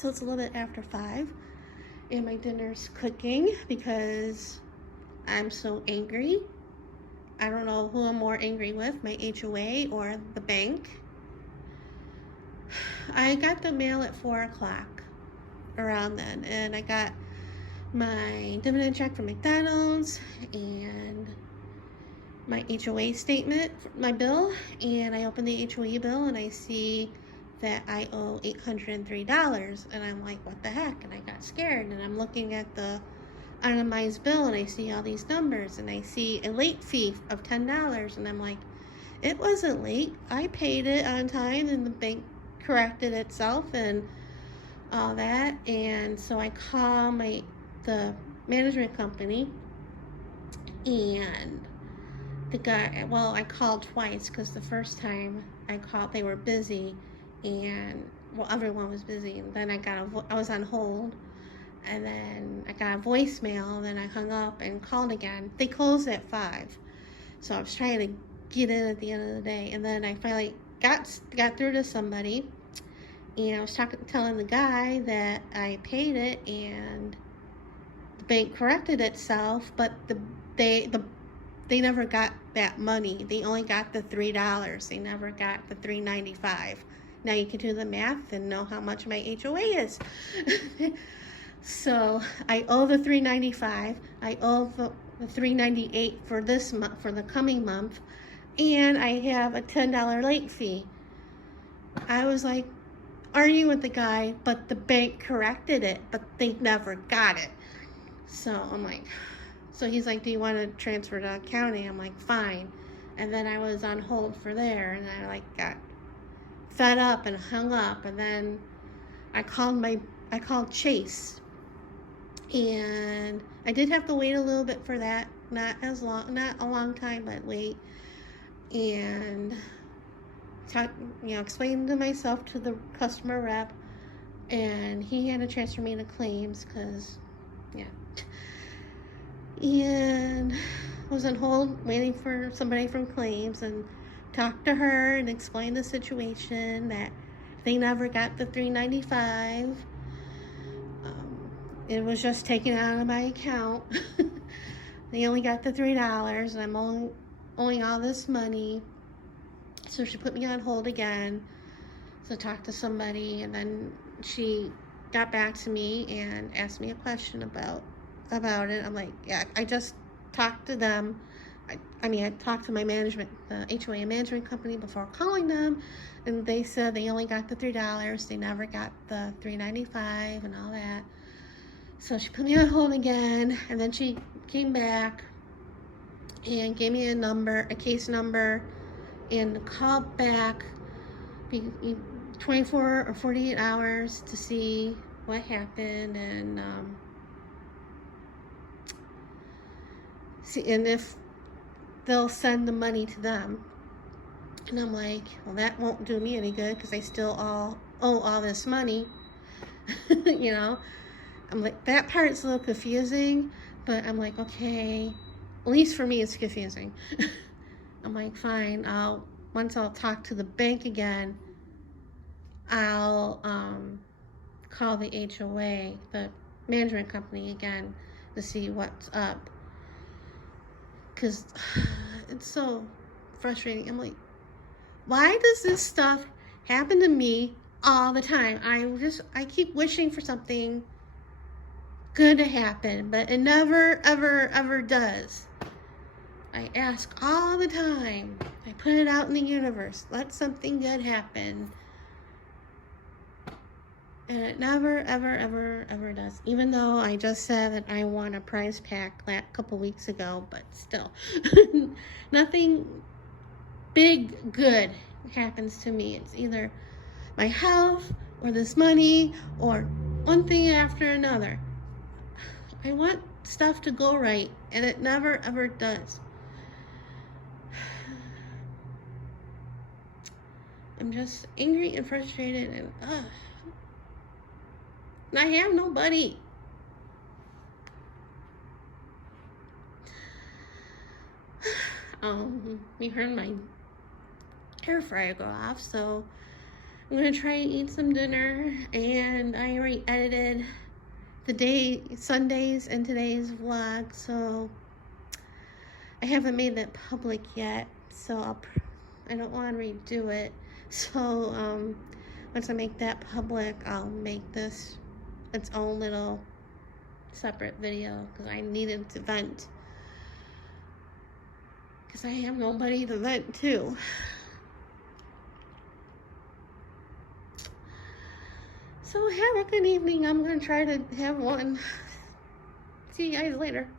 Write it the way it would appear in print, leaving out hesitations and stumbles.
So it's a little bit after 5, and my dinner's cooking because I'm so angry. I don't know who I'm more angry with, my HOA or the bank. I got the mail at 4 o'clock around then, and I got my dividend check from McDonald's and my HOA statement, my bill, and I opened the HOA bill and I see that I owe $803, and I'm like, what the heck? And I got scared, and I'm looking at the itemized bill and I see all these numbers, and I see a late fee of $10, and I'm like, it wasn't late. I paid it on time, and the bank corrected itself and all that. And so I call the management company, and the guy, well, I called twice because the first time I called they were busy, and well, everyone was busy, and then I was on hold, and then I got a voicemail, and then I hung up and called again. They closed at 5, so I was trying to get in at the end of the day, and then I finally got through to somebody, and I was telling the guy that I paid it, and the bank corrected itself, but they never got that money. They only got the $3. They never got the $3.95. Now you can do the math and know how much my HOA is. So I owe the $3.95. I owe the $3.98 for this month, for the coming month, and I have a $10 late fee. I was like arguing with the guy, but the bank corrected it, but they never got it. So I'm like, so he's like, do you want to transfer to accounting? I'm like, fine. And then I was on hold for there, and I like got fed up and hung up, and then I called Chase, and I did have to wait a little bit for that, not a long time, but wait, and explained to myself to the customer rep, and he had to transfer me to claims because, yeah. And I was on hold waiting for somebody from claims, and talked to her and explained the situation, that they never got the $3.95. It was just taken out of my account. They only got the $3, and I'm owing all this money. So she put me on hold again. So I talked to somebody, and then she got back to me and asked me a question about it. I'm like, yeah, I just talked to them. I talked to my management, the HOA management company, before calling them, and they said they only got the $3. They never got the $3.95 and all that. So she put me on hold again, and then she came back and gave me a case number, and called back 24 or 48 hours to see what happened, and if they'll send the money to them. And I'm like, well, that won't do me any good because I still owe all this money. I'm like, that part's a little confusing, but I'm like, okay, at least for me it's confusing. I'm like, fine, once I'll talk to the bank again, I'll call the HOA, the management company, again to see what's up, because it's so frustrating. I'm like, why does this stuff happen to me all the time? I keep wishing for something good to happen, but it never, ever, ever does. I ask all the time. I put it out in the universe. Let something good happen. And it never, ever, ever, ever does. Even though I just said that I won a prize pack a couple weeks ago, but still. Nothing big good happens to me. It's either my health or this money or one thing after another. I want stuff to go right, and it never, ever does. I'm just angry and frustrated, and I have nobody. We heard my air fryer go off, so I'm gonna try and eat some dinner, and I already edited Sunday's and today's vlog, so I haven't made that public yet, so I don't want to redo it. So once I make that public, I'll make this its own little separate video, because I needed to vent, because I have nobody to vent to. So have a good evening. I'm gonna try to have one. See you guys later.